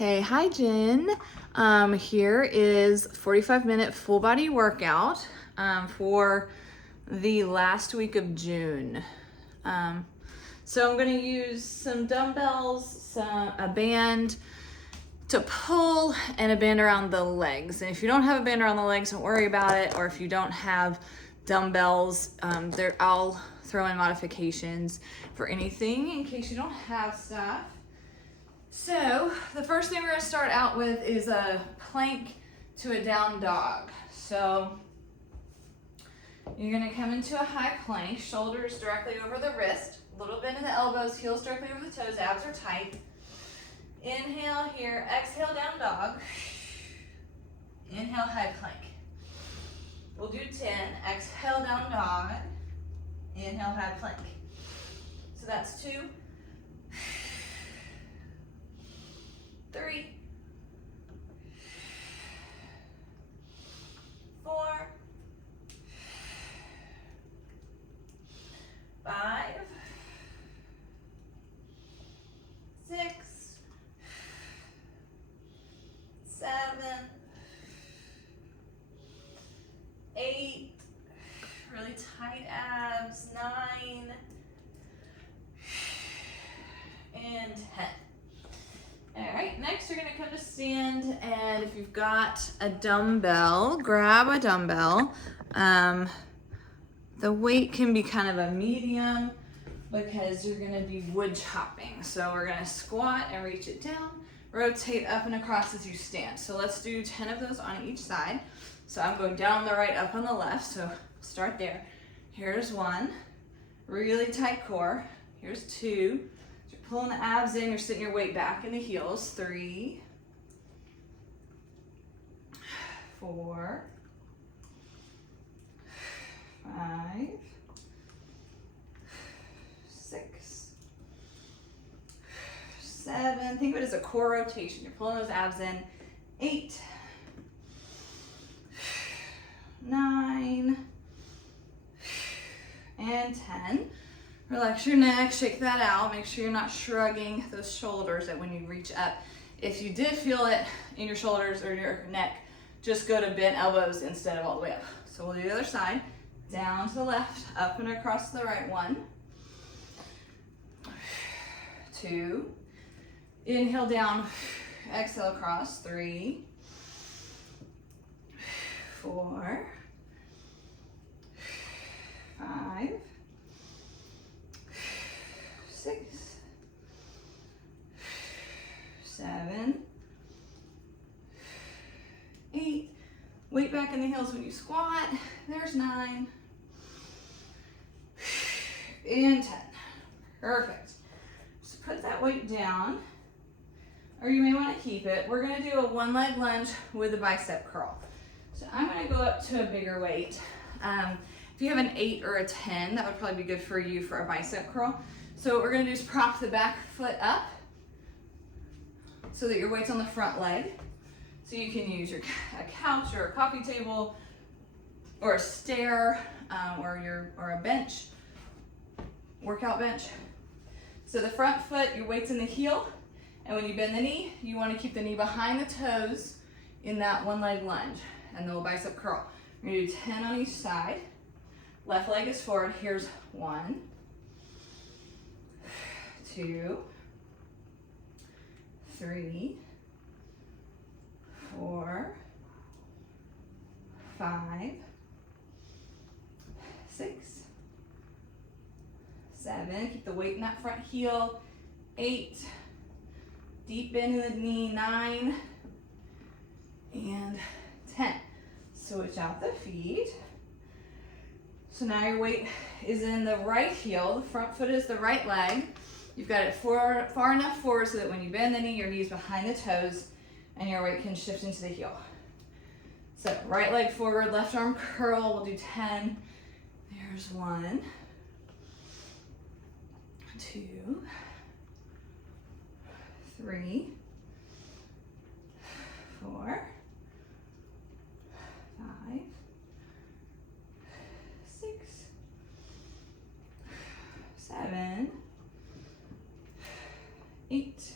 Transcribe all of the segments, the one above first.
Okay, hi Jen. Here is 45-minute full body workout for the last week of June. So I'm going to use some dumbbells, a band to pull, and a band around the legs. And if you don't have a band around the legs, don't worry about it. Or if you don't have dumbbells, I'll throw in modifications for anything in case you don't have stuff. So the first thing we're going to start out with is a plank to a down dog. So you're going to come into a high plank, shoulders directly over the wrist, a little bend in the elbows, heels directly over the toes, abs are tight. Inhale here, exhale down dog. Inhale high plank. We'll do 10, exhale down dog. Inhale high plank. So that's 2, 3, 4, 5, 6, 7, 8, really tight abs, 9, and 10. All right, next you're gonna come to stand, and if you've got a dumbbell, grab a dumbbell. The weight can be kind of a medium because you're gonna be wood chopping. So we're gonna squat and reach it down, rotate up and across as you stand. So let's do 10 of those on each side. So I'm going down on the right, up on the left, so start there. Here's 1, really tight core. Here's 2. Pulling the abs in, you're sitting your weight back in the heels. 3, 4, 5, 6, 7. Think of it as a core rotation. You're pulling those abs in. 8, 9, and 10. Relax your neck, shake that out. Make sure you're not shrugging those shoulders when you reach up. If you did feel it in your shoulders or your neck, just go to bent elbows instead of all the way up. So we'll do the other side. Down to the left, up and across the right. 1, 2, inhale down, exhale across. 3, 4, 5, 6, 7, 8. Weight back in the heels when you squat. There's 9. And 10. Perfect. Just put that weight down, or you may want to keep it. We're going to do a one leg lunge with a bicep curl. So I'm going to go up to a bigger weight. If you have an 8 or a 10, that would probably be good for you for a bicep curl. So what we're going to do is prop the back foot up so that your weight's on the front leg. So you can use a couch or a coffee table or a stair or a bench, workout bench. So the front foot, your weight's in the heel, and when you bend the knee, you want to keep the knee behind the toes in that one leg lunge and the little bicep curl. We're going to do 10 on each side. Left leg is forward. Here's 1, 2, 3, 4, 5, 6, 7. Keep the weight in that front heel. 8. Deep bend in the knee. 9. And 10. Switch out the feet. So now your weight is in the right heel. The front foot is the right leg. You've got it far enough forward so that when you bend the knee, your knee's behind the toes and your weight can shift into the heel. So right leg forward, left arm curl. We'll do 10. There's 1, 2, 3, 4, 5, 6, 7, 8,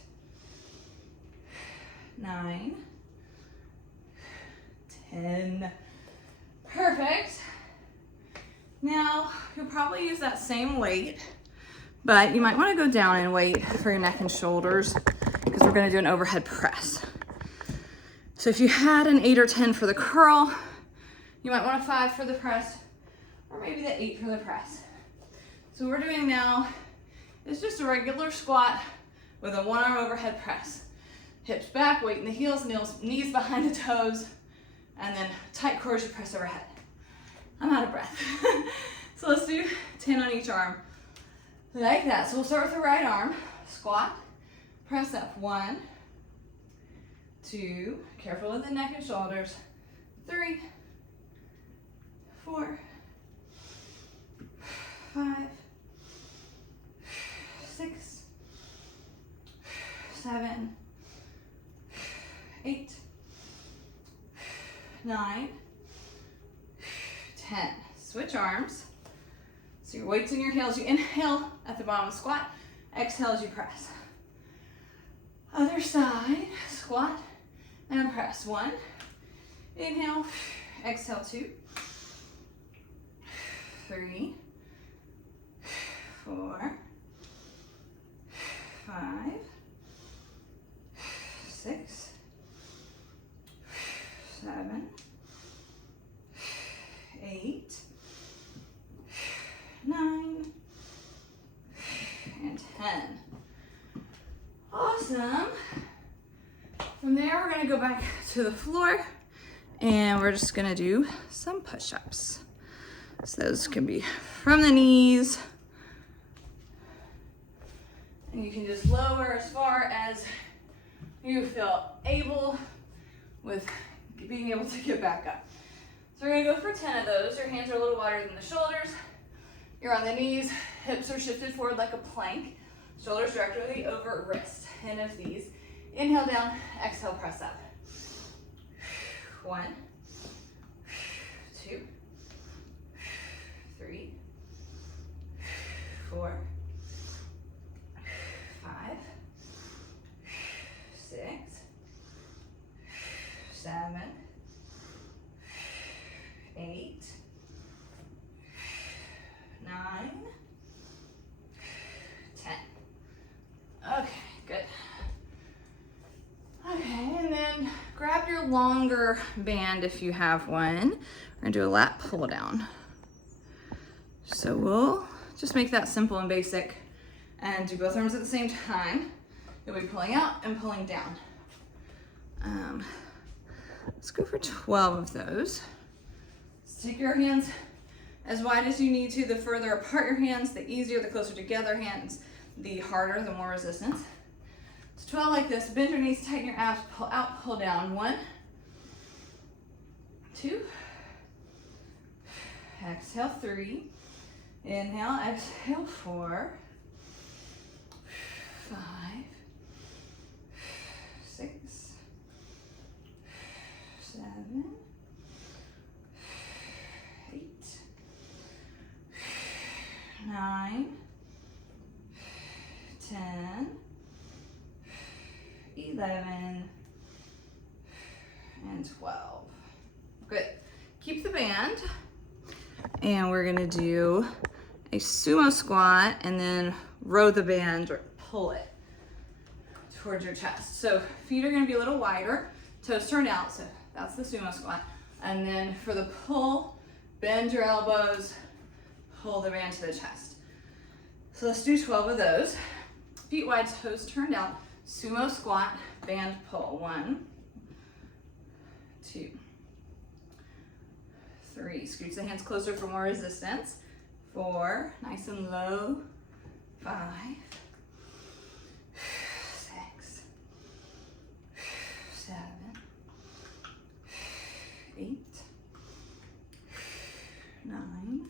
9, 10. Perfect. Now, you'll probably use that same weight, but you might want to go down in weight for your neck and shoulders because we're going to do an overhead press. So if you had an 8 or 10 for the curl, you might want a 5 for the press, or maybe the 8 for the press. So what we're doing now is just a regular squat with a 1-arm overhead press. Hips back, weight in the heels, knees behind the toes, and then tight core as you press overhead. I'm out of breath. So let's do 10 on each arm, like that. So we'll start with the right arm, squat, press up, 1, 2, careful with the neck and shoulders, 3, 4, 5, 6, 7, 8, 9, 10. Switch arms. So your weight's in your heels. You inhale at the bottom of the squat. Exhale as you press. Other side. Squat and press. 1. Inhale. Exhale. 2. 3. 4. 5. 6. 7. 8, 9, and 10. Awesome. From there, we're gonna go back to the floor and we're just gonna do some push-ups. So those can be from the knees. And you can just lower as far as you feel able with being able to get back up. So we're gonna go for 10 of those. Your hands are a little wider than the shoulders. You're on the knees, hips are shifted forward like a plank. Shoulders directly over wrist. 10 of these. Inhale down, exhale, press up. 1, 2, 3, 4, 5, 6, 7, 8, 9, 10. Okay, good. Okay, and then grab your longer band if you have one. We're gonna do a lat pull down. So we'll just make that simple and basic and do both arms at the same time. You'll be pulling out and pulling down. Let's go for 12 of those. Take your hands as wide as you need to. The further apart your hands, the easier, the closer together hands, the harder, the more resistance. So 12 like this. Bend your knees, tighten your abs, pull out, pull down. 1, 2. Exhale, 3. Inhale, exhale, 4, 5, 6, 7, 9, 10, 11, and 12. Good. Keep the band. And we're gonna do a sumo squat and then row the band or pull it towards your chest. So feet are gonna be a little wider, toes turned out, so that's the sumo squat. And then for the pull, bend your elbows, pull the band to the chest. So let's do 12 of those. Feet wide, toes turned out, sumo squat, band pull. 1, 2, 3. Scooch the hands closer for more resistance. 4, nice and low. 5, 6, 7, 8, 9,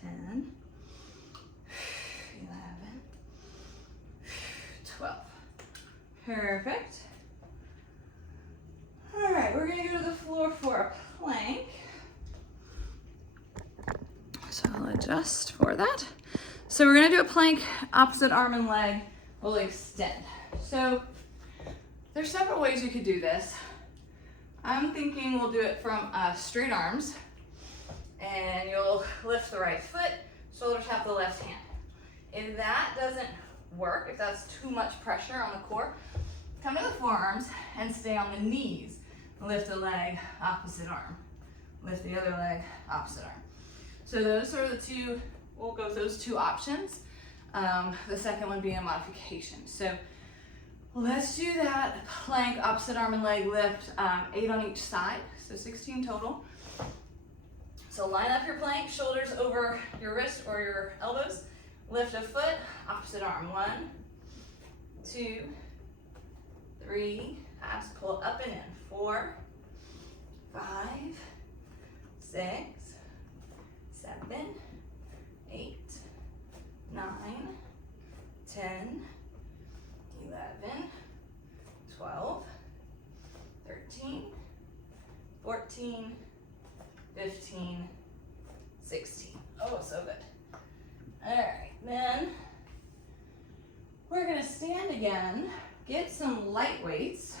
10, 11, 12. Perfect. All right, we're gonna go to the floor for a plank. So I'll adjust for that. So we're gonna do a plank, opposite arm and leg will extend. So there's several ways you could do this. I'm thinking we'll do it from straight arms, and you'll lift the right foot, shoulder tap the left hand. If that doesn't work, if that's too much pressure on the core, come to the forearms and stay on the knees. Lift a leg, opposite arm. Lift the other leg, opposite arm. So those are the two, we'll go with those two options. The second one being a modification. So let's do that plank, opposite arm and leg lift, 8 on each side, so 16 total. So line up your plank, shoulders over your wrist or your elbows. Lift a foot, opposite arm. 1, 2, 3, abs pull up and in. 4, 5, 6, 7, 8, 9, 10, 11, 12, 13, 14, 15, 16. Oh, so good. All right, then we're gonna stand again, get some light weights,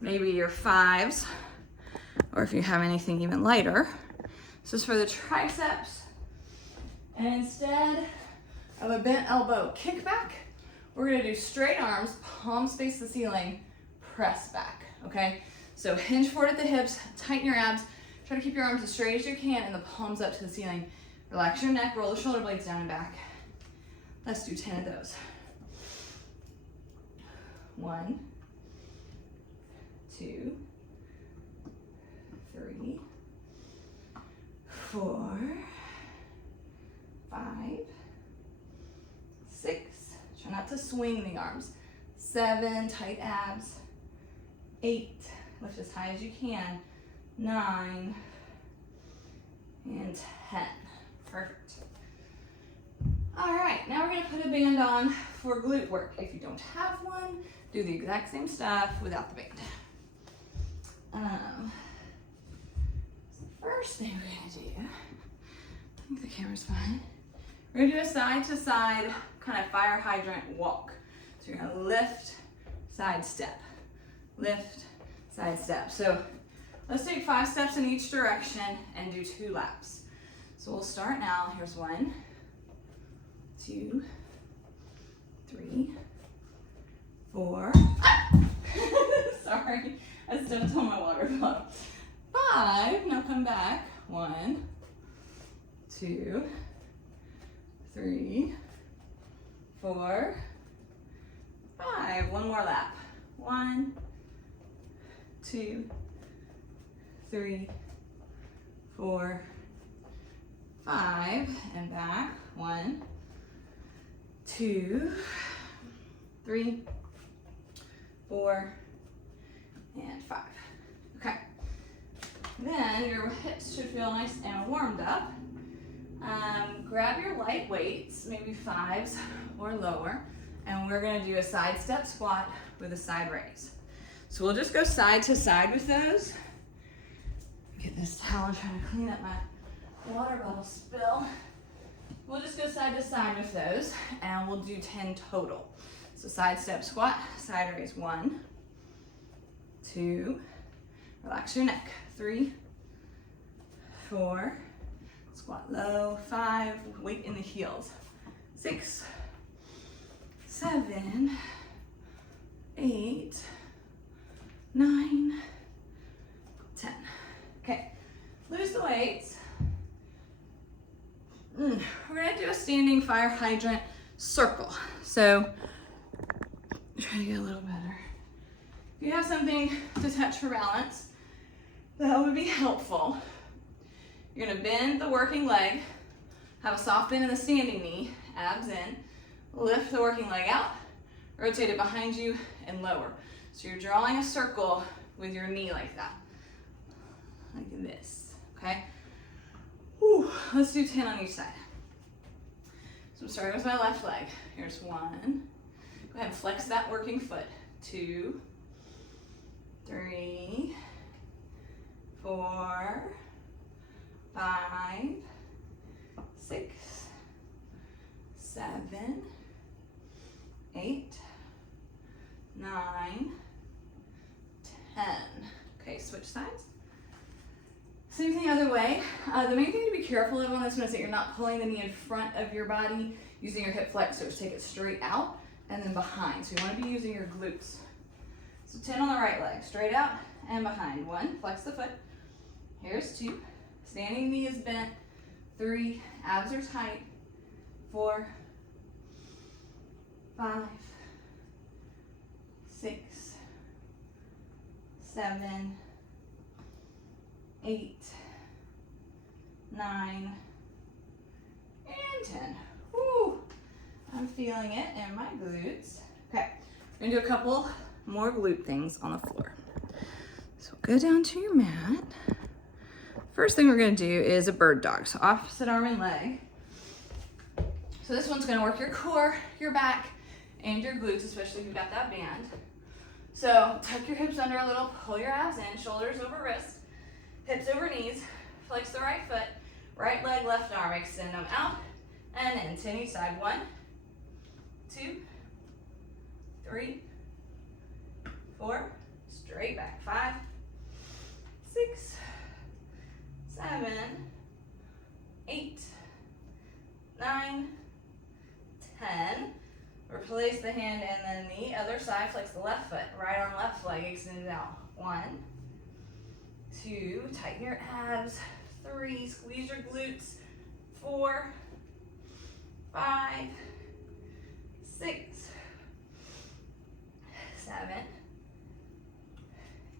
maybe your 5s, or if you have anything even lighter. This is for the triceps. And instead of a bent elbow kickback, we're gonna do straight arms, palms face the ceiling, press back, okay? So hinge forward at the hips, tighten your abs, try to keep your arms as straight as you can and the palms up to the ceiling. Relax your neck, roll the shoulder blades down and back. Let's do 10 of those. 1, 2, 3, 4, 5, 6. Try not to swing the arms. 7, tight abs. 8, lift as high as you can. 9, and 10. Perfect. All right, now we're gonna put a band on for glute work. If you don't have one, do the exact same stuff without the band. First thing we're gonna do, I think the camera's fine. We're gonna do a side to side kind of fire hydrant walk. So you're gonna lift, side step, lift, side step. So let's take 5 steps in each direction and do 2 laps. So we'll start now. Here's 1, 2, 3, 4. Sorry, I stepped on my water bottle. 5, now come back. 1, 2, 3, 4, 5. One more lap. 1, 2, 3, 4, 5, and back. 1, 2, 3, 4, and 5. Okay. Then your hips should feel nice and warmed up. Grab your light weights, maybe 5s or lower, and we're gonna do a side step squat with a side raise. So we'll just go side to side with those. Get this towel, trying to clean up my water bottle spill. We'll just go side to side with those, and we'll do 10 total. So side step squat, side raise. 1, 2, relax your neck. 3, 4, squat low. 5, weight in the heels. 6, 7, 8, 9, 10. Okay, lose the weights. We're gonna do a standing fire hydrant circle. So try to get a little better. If you have something to touch for balance, that would be helpful. You're gonna bend the working leg, have a soft bend in the standing knee, abs in, lift the working leg out, rotate it behind you and lower. So you're drawing a circle with your knee like that, like this, okay? Whew. Let's do 10 on each side. So I'm starting with my left leg. Here's 1. Go ahead and flex that working foot. 2, 3, 4, 5, 6, 7, 8, 9, switch sides. Same thing other way. The main thing to be careful of on this one is that you're not pulling the knee in front of your body using your hip flexors. Take it straight out and then behind. So you want to be using your glutes. So 10 on the right leg, straight out and behind. 1, flex the foot. Here's 2, standing knee is bent. 3, abs are tight. 4, 5, 6, 7, 8, 9, and 10. Woo! I'm feeling it in my glutes. Okay, we're gonna do a couple more glute things on the floor. So go down to your mat. First thing we're gonna do is a bird dog. So opposite arm and leg. So this one's gonna work your core, your back, and your glutes, especially if you've got that band. So tuck your hips under a little, pull your abs in, shoulders over wrists, hips over knees, flex the right foot, right leg, left arm, extend them out and in to each side. 1, 2, 3, 4, straight back. 5, 6, 7, 8, 9, 10. Replace the hand and then the other side. Flex the left foot, right arm, left leg, extend it out. 1, 2, tighten your abs. 3, squeeze your glutes. 4, 5, 6, 7,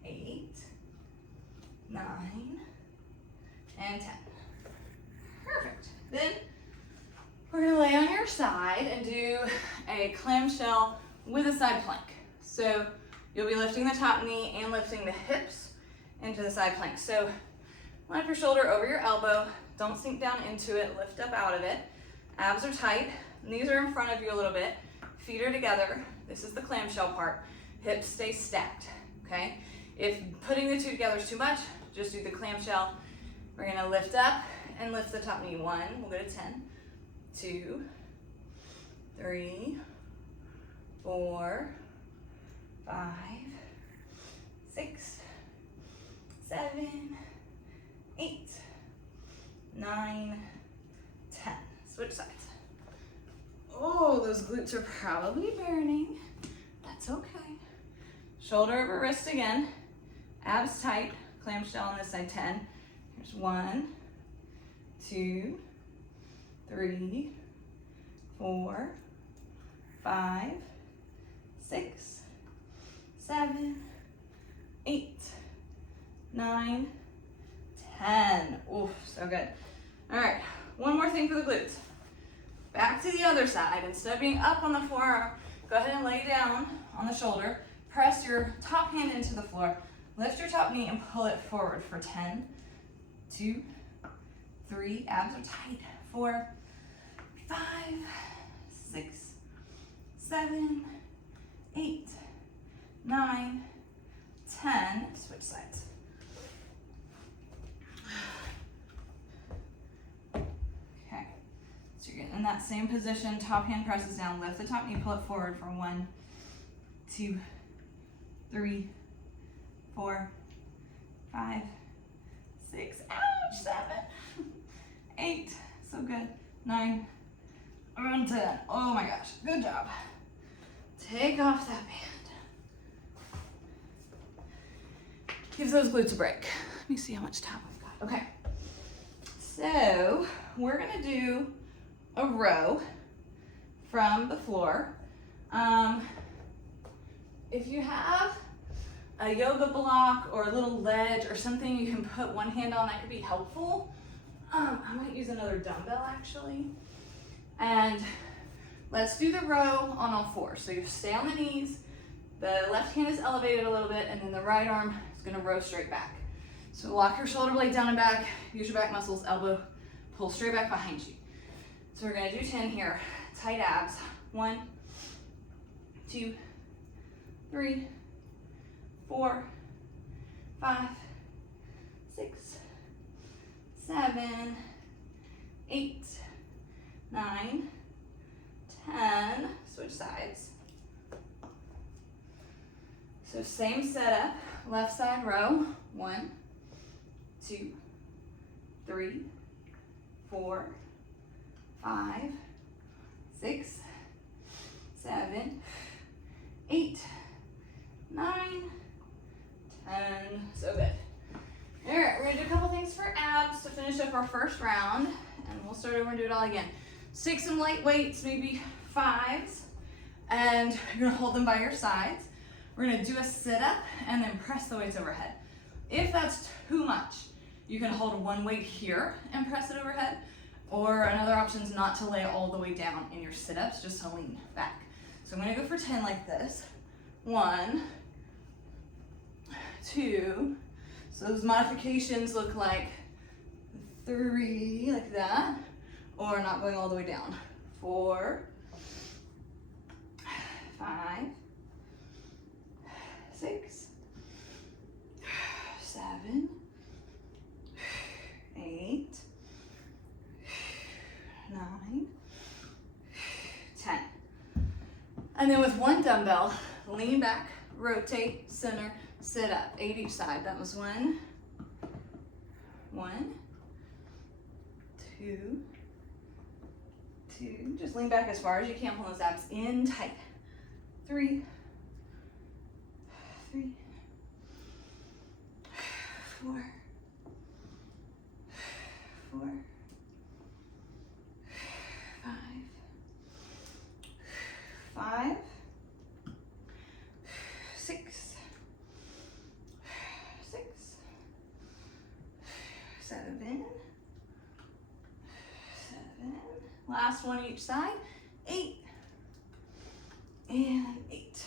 8, 9, and 10. Perfect. Then we're gonna lay on your side and do a clamshell with a side plank. So you'll be lifting the top knee and lifting the hips into the side plank. So line up your shoulder over your elbow. Don't sink down into it, lift up out of it. Abs are tight, knees are in front of you a little bit. Feet are together. This is the clamshell part. Hips stay stacked, okay? If putting the two together is too much, just do the clamshell. We're gonna lift up and lift the top knee. 1, we'll go to 10. 2, 3, 4, 5, 6, 7, 8, 9, 10. Switch sides. Oh, those glutes are probably burning. That's okay. Shoulder over wrist again. Abs tight. Clamshell on this side. 10. Here's 1, 2, 3, 4, 5, 6, 7, 8, 9, 10. Oof, so good. All right, one more thing for the glutes. Back to the other side. Instead of being up on the forearm, go ahead and lay down on the shoulder. Press your top hand into the floor. Lift your top knee and pull it forward for 10, 2, 3, abs are tight. 4, 5, 6, 7, 8, 9, 10. Switch sides. Okay, so you're getting in that same position. Top hand presses down. Lift the top knee, pull it forward for 1, 2, 3, 4, 5, 6, ouch, 7, 8, so good, 9, around 10. Oh my gosh, good job. Take off that band. Gives those glutes a break. Let me see how much time we've got. Okay, so we're gonna do a row from the floor. If you have a yoga block or a little ledge or something you can put one hand on, that could be helpful. I might use another dumbbell actually. And let's do the row on all fours. So you stay on the knees, the left hand is elevated a little bit, and then the right arm is gonna row straight back. So lock your shoulder blade down and back, use your back muscles, elbow, pull straight back behind you. So we're gonna do 10 here. Tight abs. 1, 2, 3, 4, 5, 6, 7, 8, 9, 10. Switch sides. So same setup. left side row. 1, 2, 3, 4, 5, 6, 7, 8, 9, 10. So good. All right, we're gonna do a couple things for abs to finish up our first round, and we'll start over and do it all again. Take some light weights, maybe 5s, and you're gonna hold them by your sides. We're gonna do a sit-up and then press the weights overhead. If that's too much, you can hold one weight here and press it overhead, or another option is not to lay it all the way down in your sit-ups, just to lean back. So I'm gonna go for 10 like this. 1, 2, so those modifications look like 3, like that, or not going all the way down. 4, 5, 6, 7, 8, 9, 10. And then with one dumbbell, lean back, rotate, center, sit up, 8 each side. That was 1, 2, 2. Just lean back as far as you can, pull those abs in tight. 3, 3, 4, 4, 5, 5, 6, 6, 7, 7. Last one each side. 8 and 8.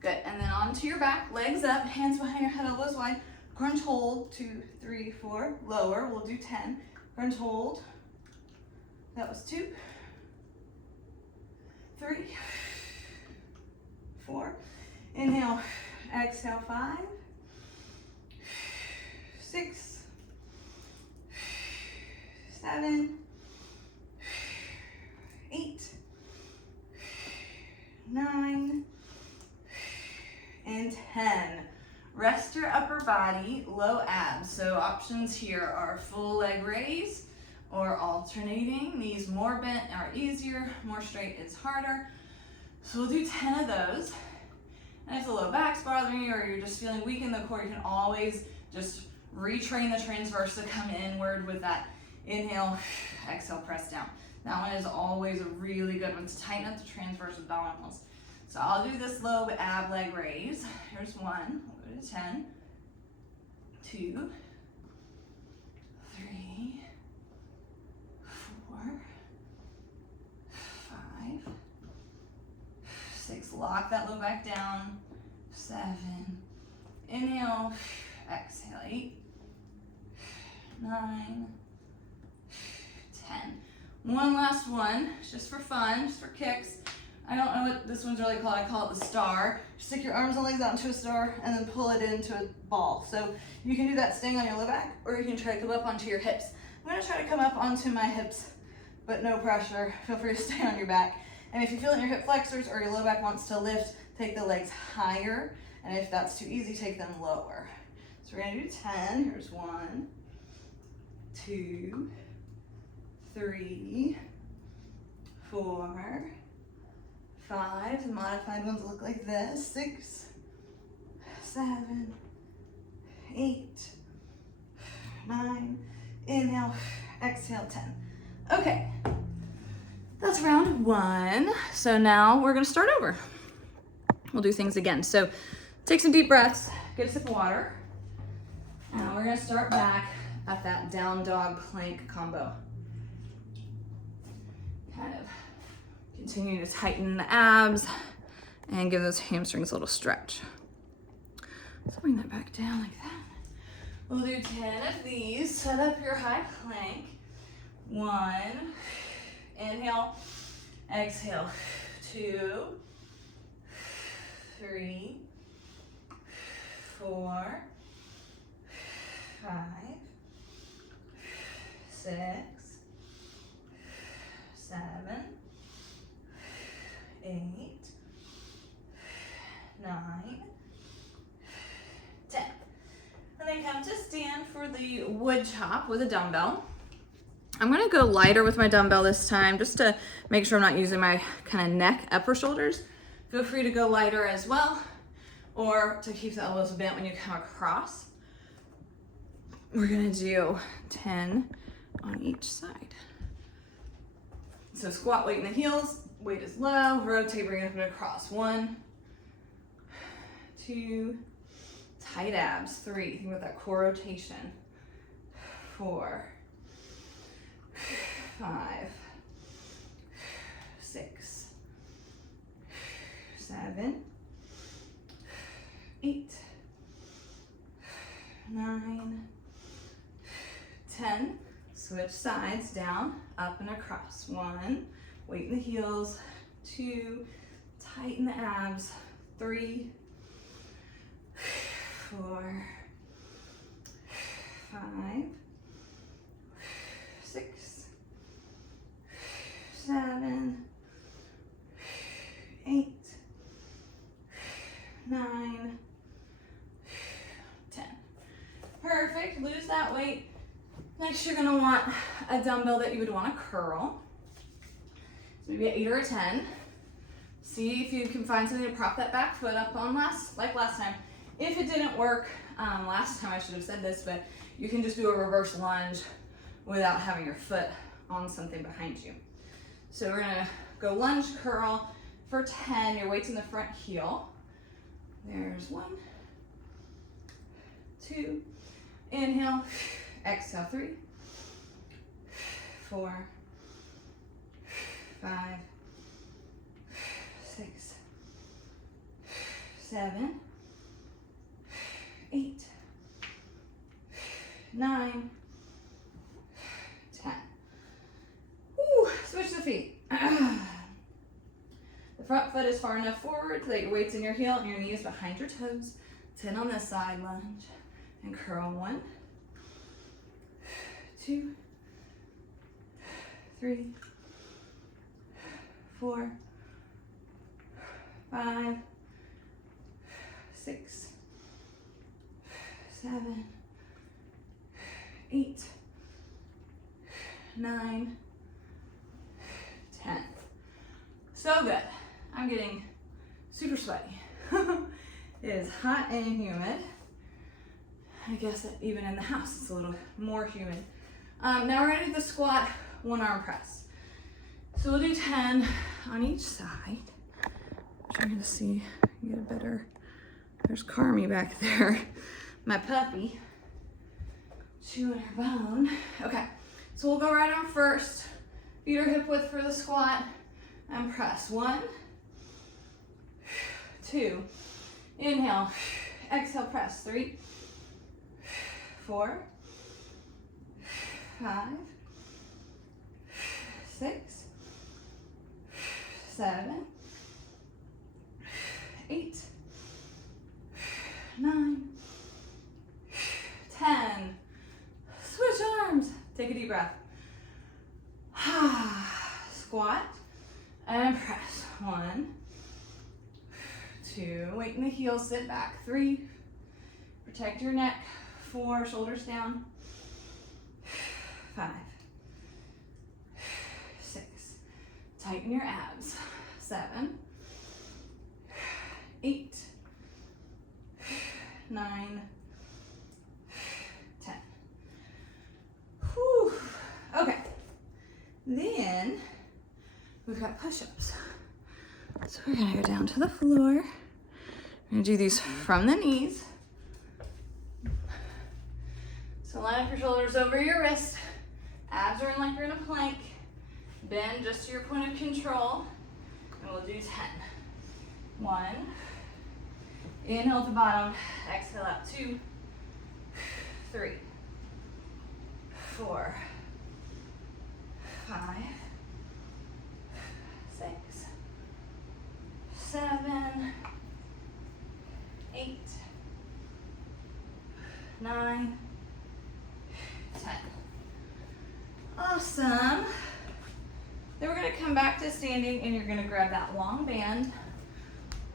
Good. And then onto your back, legs up, hands behind your head, elbows wide. Crunch hold. 2, 3, 4. Lower. We'll do 10. Crunch hold. That was 2, 3, 4. Inhale. Exhale. 5, 6, 7, 8, 9, and 10. Rest your upper body, low abs. So options here are full leg raise or alternating. Knees more bent are easier, more straight is harder. So we'll do 10 of those. And if the low back's bothering you or you're just feeling weak in the core, you can always just retrain the transverse to come inward with that inhale, exhale, press down. That one is always a really good one to tighten up the transverse abdominals. So I'll do this low ab leg raise. Here's 1, we'll go to 10, 2, 3, 4, 5, 6. Lock that low back down. 7. Inhale, exhale. 8, 9, 10. One last one, just for fun, just for kicks. I don't know what this one's really called. I call it the star. Stick your arms and legs out into a star and then pull it into a ball. So you can do that staying on your low back, or you can try to come up onto your hips. I'm gonna try to come up onto my hips, but no pressure. Feel free to stay on your back. And if you feel in your hip flexors or your low back wants to lift, take the legs higher. And if that's too easy, take them lower. So we're gonna do 10. Here's 1, 2, 3, 4, 5. The modified ones look like this. 6, 7, 8, 9. Inhale, exhale, 10. Okay, that's round 1. So now we're gonna start over. We'll do things again. So take some deep breaths, get a sip of water. Now we're gonna start back at that down dog plank combo. Kind of continue to tighten the abs and give those hamstrings a little stretch. So bring that back down like that. We'll do 10 of these. Set up your high plank. 1, inhale, exhale. 2, 3, 4, 5, 6, 7, 8, 9, stand for the wood chop with a dumbbell. I'm gonna go lighter with my dumbbell this time, just to make sure I'm not using my kind of neck, upper shoulders. Feel free to go lighter as well, or to keep the elbows bent when you come across. We're gonna do 10 on each side. So squat, weight in the heels, weight is low, rotate, bring it across. 1, 2, tight abs. 3, think about that core rotation. 4, 5, 6, 7, 8, 9, 10. Switch sides, down, up and across. 1, weight in the heels. 2, tighten the abs. 3, 4, 5, 6, 7, 8, 9, 10. Perfect. Lose that weight. Next, you're gonna want a dumbbell that you would want to curl. So maybe an 8 or a 10. See if you can find something to prop that back foot up on like last time. If it didn't work last time, I should have said this, but you can just do a reverse lunge without having your foot on something behind you. So we're gonna go lunge curl for 10. Your weight's in the front heel. There's 1, 2, inhale, exhale. 3, 4, 5, 6, 7, 8, 9, 10. Woo, switch the feet. The front foot is far enough forward so that your weight's in your heel and your knee is behind your toes. 10 on this side, lunge and curl. 1, 2, 3, 4, 5, 6, 7, 8, 9, 10. So good. I'm getting super sweaty. It is hot and humid. I guess that even in the house it's a little more humid. Now we're gonna do the squat, 1 arm press. So we'll do 10 on each side. I'm trying to see, get a better, there's Carmi back there, my puppy, chewing her bone. Okay, so we'll go right arm first, feet are hip width for the squat, and press. 1, 2, inhale, exhale, press. 3, 4, 5, 6, 7, 8, 9, 10. Switch arms. Take a deep breath. Squat and press. 1, 2, weight in the heels, sit back. 3, protect your neck. 4, shoulders down. 5, 6, tighten your abs. 7, 8, 9, 10. Whew. Okay, then we've got push-ups. So we're gonna go down to the floor. We're gonna do these from the knees. So line up your shoulders over your wrist. Abs are in like you're in a plank. Bend just to your point of control. And we'll do 10. 1. Inhale to bottom. Exhale out. 2, 3, 4, 5, 6, 7, 8, 9, 10. Awesome. Then we're going to come back to standing and you're going to grab that long band.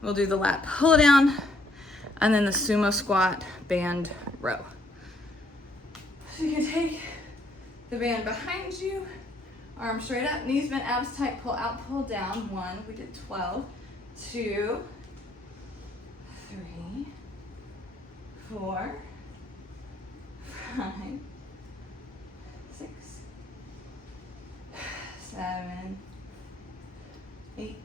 We'll do the lat pull down and then the sumo squat band row. So you can take the band behind you, arms straight up, knees bent, abs tight, pull out, pull down. 1, we did 12, 2, 3, 4, 5, 6, 7, 8,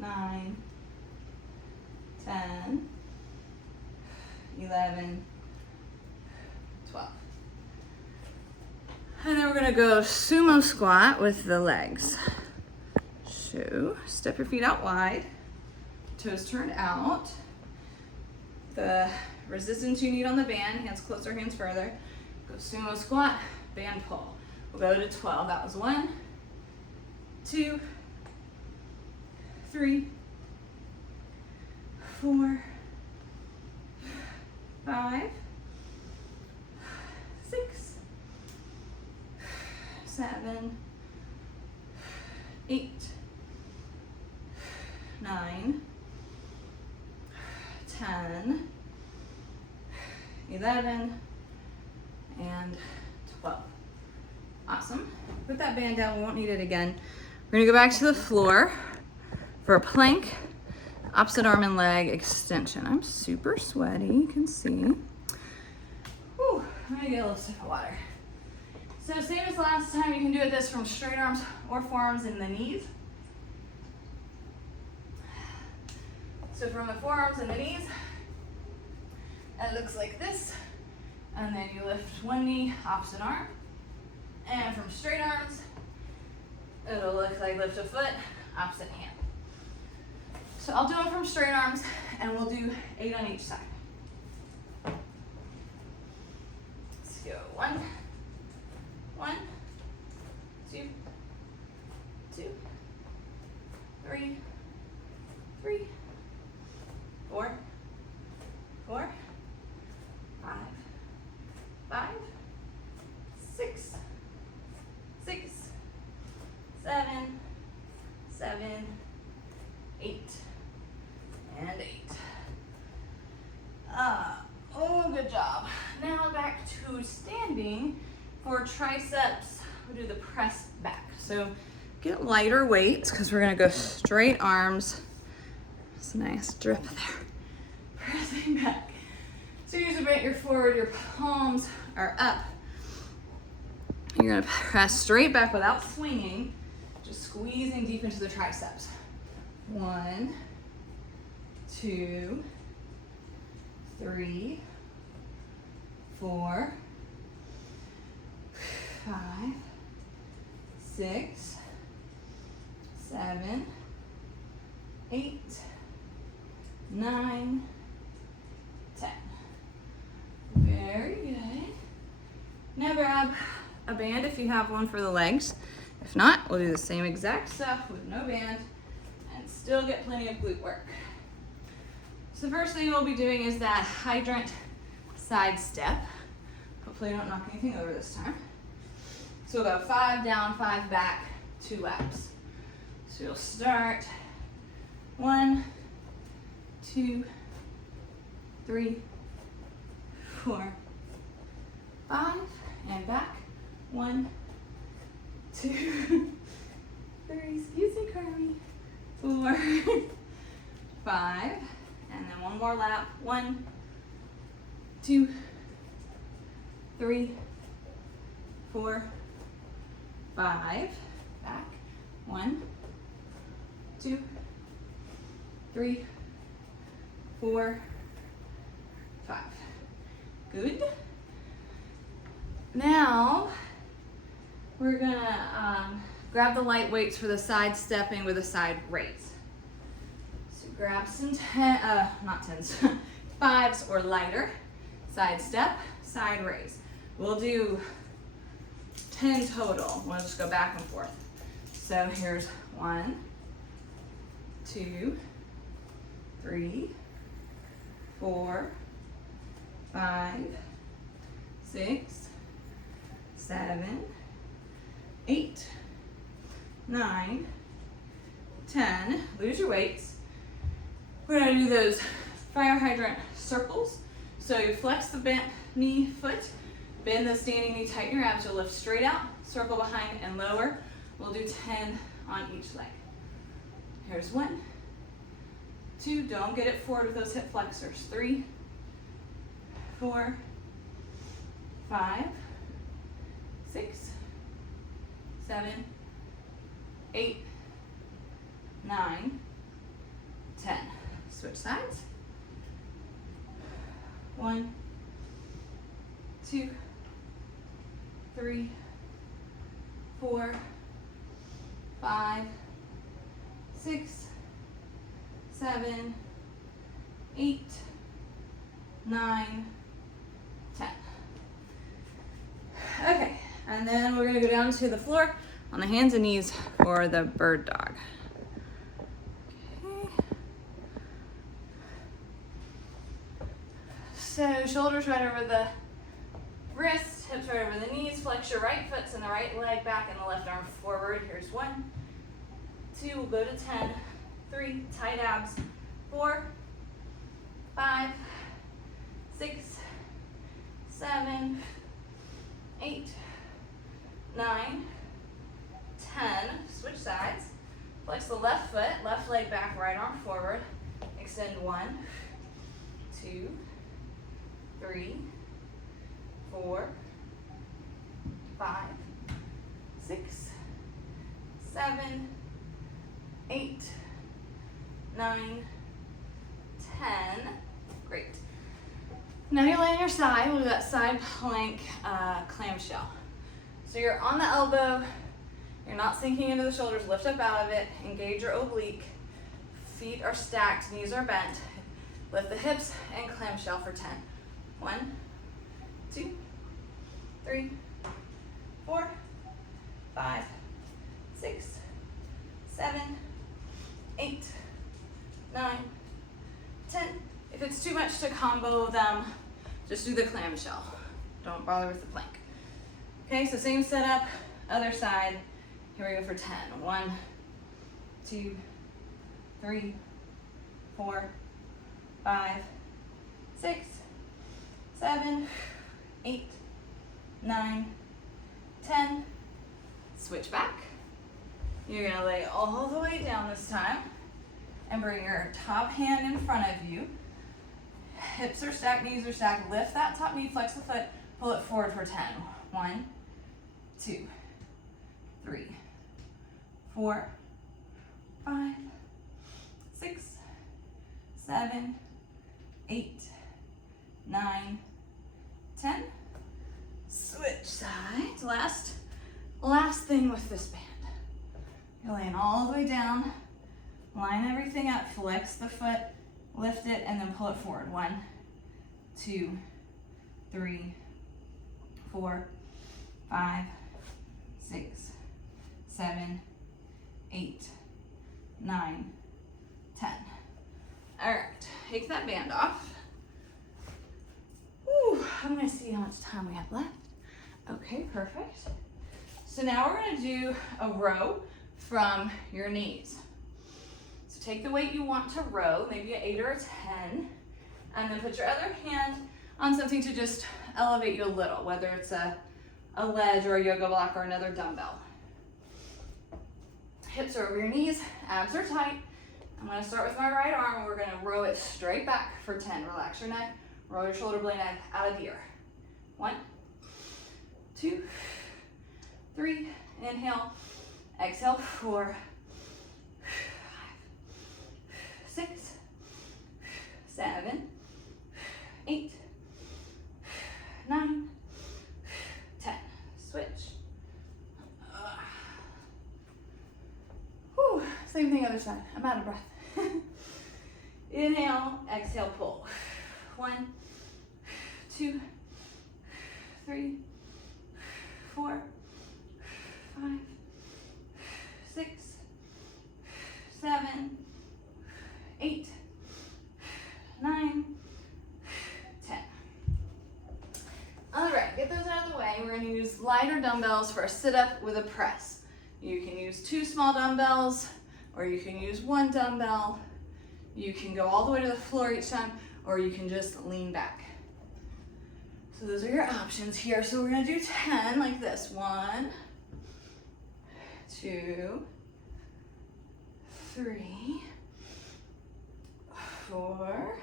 9, 10, 11, 12. And then we're gonna go sumo squat with the legs. So step your feet out wide, toes turned out. The resistance you need on the band, hands closer, hands further. Go sumo squat, band pull. We'll go to 12. That was 1, 2, 3, 4, 5, 6, 7, 8, 9, 10, 11, and 12. Awesome. Put that band down, we won't need it again. We're gonna go back to the floor for a plank, opposite arm and leg extension. I'm super sweaty, you can see. Whew, I'm gonna get a little sip of water. So same as last time, you can do this from straight arms or forearms in the knees. So from the forearms and the knees, it looks like this. And then you lift one knee, opposite arm. And from straight arms, it'll look like lift a foot, opposite hand. So I'll do them from straight arms, and we'll do 8 on each side. Let's go 1, 1, 2, 2, 3, 3, 4, 4, 5, 5, 6, 6, 7, 7, 8, and 8. Oh, good job. Now back to standing for triceps. We'll do the press back. So get lighter weights because we're gonna go straight arms. It's a nice drip there. Pressing back. So you just bent your forward, your palms are up. You're gonna press straight back without swinging, just squeezing deep into the triceps. 1, 2, 3, 4, 5, 6, 7, 8, 9, 10. Very good. Now grab a band if you have one for the legs. If not, we'll do the same exact stuff with no band and still get plenty of glute work. So the first thing we'll be doing is that hydrant side step. Hopefully I don't knock anything over this time. So we'll go 5 down, 5 back, 2 laps. So you'll start 1, 2, 3, 4, 5, and back. 1, 2, 3, excuse me, Carmi. 4, 5, and then one more lap. 1, 2, 3, 4, 5, back. 1, 2, 3, 4, 5. Good. Now we're gonna grab the light weights for the side stepping with a side raise. So grab some not 10s, 5s or lighter. Side step, side raise. We'll do 10 total. We'll just go back and forth. So here's 1, 2, 3, 4, 5, 6, 7, 8, 9, 10. Lose your weights. We're gonna do those fire hydrant circles. So you flex the bent knee foot, bend the standing knee, tighten your abs, you'll lift straight out, circle behind and lower. We'll do 10 on each leg. Here's 1, 2, don't get it forward with those hip flexors. 3, 4, 5, 6, 7, 8, 9, 10. Switch sides. 1, 2, 3, 4, 5, 6, 7, 8, 9, 10. Okay, and then we're gonna go down to the floor on the hands and knees for the bird dog. Okay. So shoulders right over the wrists, hips right over the knees, flex your right foot, send the right leg back and the left arm forward. Here's 1, 2, we'll go to 10, 3, tight abs, 4, 5, 6, 7, 8, 9, 10. Switch sides. Flex the left foot, left leg back, right arm forward. Extend 1, 2, 3, 4, 5, 6, 7, 8, 9, 10. Great. Now you lay on your side. We'll do that side plank clamshell. So you're on the elbow. You're not sinking into the shoulders. Lift up out of it. Engage your oblique. Feet are stacked. Knees are bent. Lift the hips and clamshell for 10. 1, 2, 3, 4, 5, 6, 7, 8, 9, 10. If it's too much to combo them, just do the clamshell. Don't bother with the plank. Okay, so same setup, other side. Here we go for 10. 1, 2, 3, 4, 5, 6, 7, 8, 9, 10. Switch back. You're gonna lay all the way down this time and bring your top hand in front of you. Hips are stacked, knees are stacked. Lift that top knee, flex the foot, pull it forward for 10. 1, 2, 3, 4, 5, 6, 7, 8, 9, 10. Switch sides. Last thing with this band. You're laying all the way down. Line everything up. Flex the foot. Lift it and then pull it forward. 1, 2, 3, 4, 5, 6, 7, 8, 9, 10. All right, take that band off. Whew, I'm gonna see how much time we have left. Okay, perfect. So now we're gonna do a row from your knees. So take the weight you want to row, maybe an 8 or a 10, and then put your other hand on something to just elevate you a little, whether it's a ledge or a yoga block or another dumbbell. Hips are over your knees, abs are tight. I'm gonna start with my right arm and we're gonna row it straight back for 10. Relax your neck, roll your shoulder blade out of here. 1, 2, 3, inhale, exhale, 4, 5, 6, 7, 8, 9, 10. Switch. Whew. Same thing other side. I'm out of breath. Inhale, exhale, pull. 1, 2, 3, 4, 5, 6, 7, 8, 9, 10. All right, get those out of the way. We're gonna use lighter dumbbells for a sit-up with a press. You can use 2 small dumbbells, or you can use 1 dumbbell. You can go all the way to the floor each time, or you can just lean back. So those are your options here. So we're gonna do 10 like this. 1, 2, 3, 4,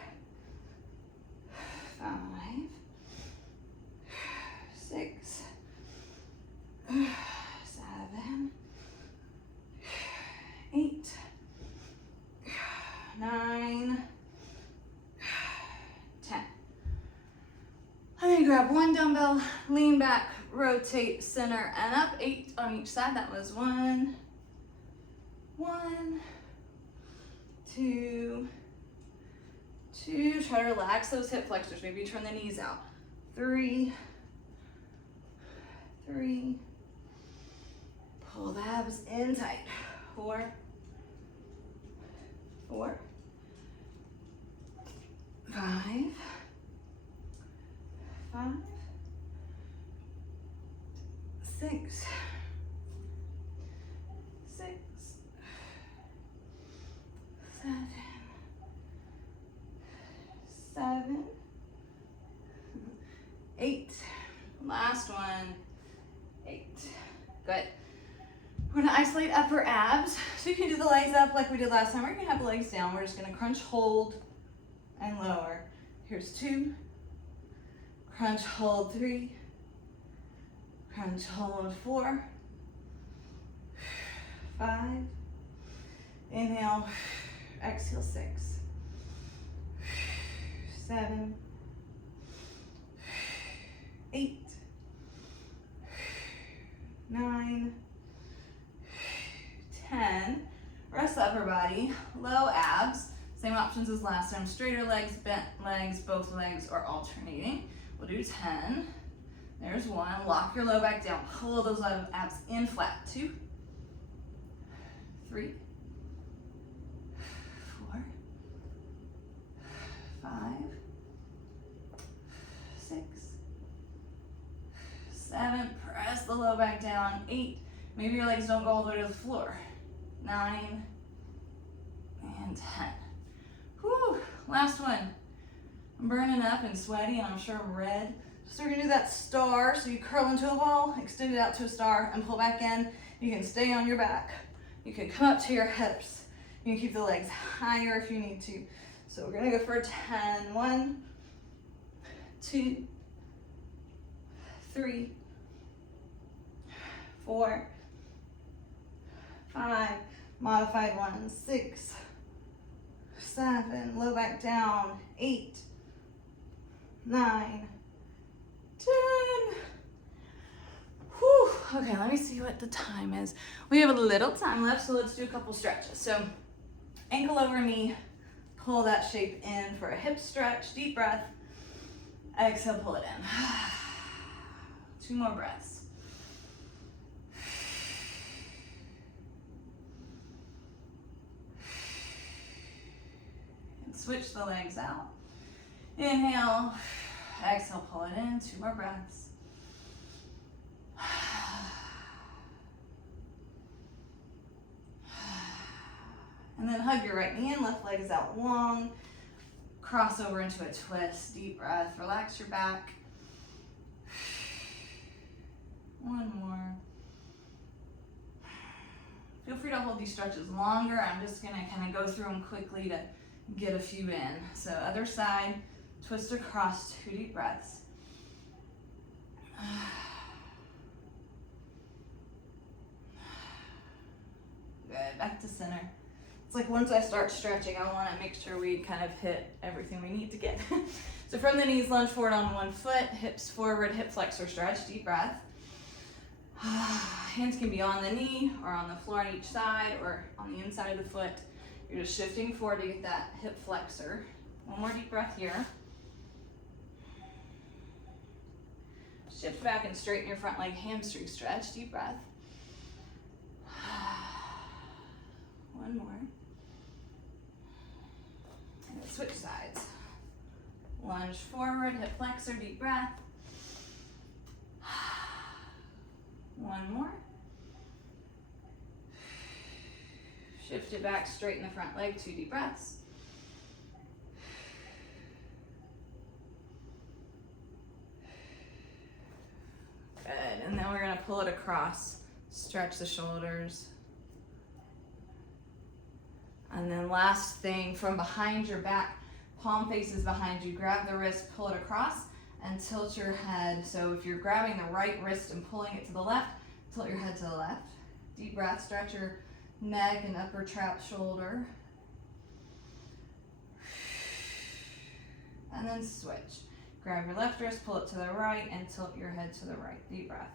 5, 6, 7, 8, 9, 10. I'm gonna grab one dumbbell, lean back, rotate, center, and up. 8 on each side. That was 1, 2, 2. Try to relax those hip flexors. Maybe turn the knees out. 3, 3. Pull the abs in tight. 4, 4, 5, 5, 6, 6, 7, 7, 8. Last one. 8. Good. We're gonna isolate upper abs. So you can do the legs up like we did last time, or you can have the legs down. We're just gonna crunch, hold, and lower. Here's 2. Crunch, hold, 3. Crunch, hold, 4. 5. Inhale, exhale, 6. 7. 8. 9. 10. Rest the upper body, low abs. Same options as last time. Straighter legs, bent legs, both legs are alternating. We'll do 10. There's 1. Lock your low back down. Pull those abs in flat. 2, 3, 4, 5, 6, 7. Press the low back down. 8. Maybe your legs don't go all the way to the floor. 9 and 10. Whew, last one. I'm burning up and sweaty and I'm sure I'm red. So we're gonna do that star. So you curl into a ball, extend it out to a star and pull back in. You can stay on your back. You can come up to your hips. You can keep the legs higher if you need to. So we're gonna go for 10. 1, 2, 3, 4, 5, modified 1, 6, 7, low back down, 8, 9, 10. Whew. Okay, let me see what the time is. We have a little time left, so let's do a couple stretches. So ankle over knee, pull that shape in for a hip stretch, deep breath. Exhale, pull it in. 2 more breaths. Switch the legs out. Inhale, exhale, pull it in. 2 more breaths. And then hug your right knee in, left leg is out long. Cross over into a twist. Deep breath, relax your back. 1 more. Feel free to hold these stretches longer. I'm just gonna kind of go through them quickly to get a few in. So other side, twist across, 2 deep breaths. Good, back to center. It's like once I start stretching, I want to make sure we kind of hit everything we need to get. So from the knees, lunge forward on 1 foot, hips forward, hip flexor stretch, deep breath. Hands can be on the knee or on the floor on each side or on the inside of the foot. You're just shifting forward to get that hip flexor. 1 more deep breath here. Shift back and straighten your front leg, hamstring stretch. Deep breath. 1 more. And switch sides. Lunge forward, hip flexor, deep breath. 1 more. Shift it back, straighten the front leg, 2 deep breaths. pull it across, stretch the shoulders. And then last thing, from behind your back, palm faces behind you, grab the wrist, pull it across, and tilt your head. So if you're grabbing the right wrist and pulling it to the left, tilt your head to the left. Deep breath, stretch your neck and upper trap shoulder. And then switch. Grab your left wrist, pull it to the right, and tilt your head to the right. Deep breath.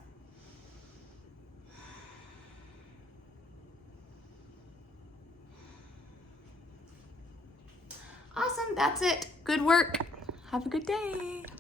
Awesome, that's it. Good work. Have a good day.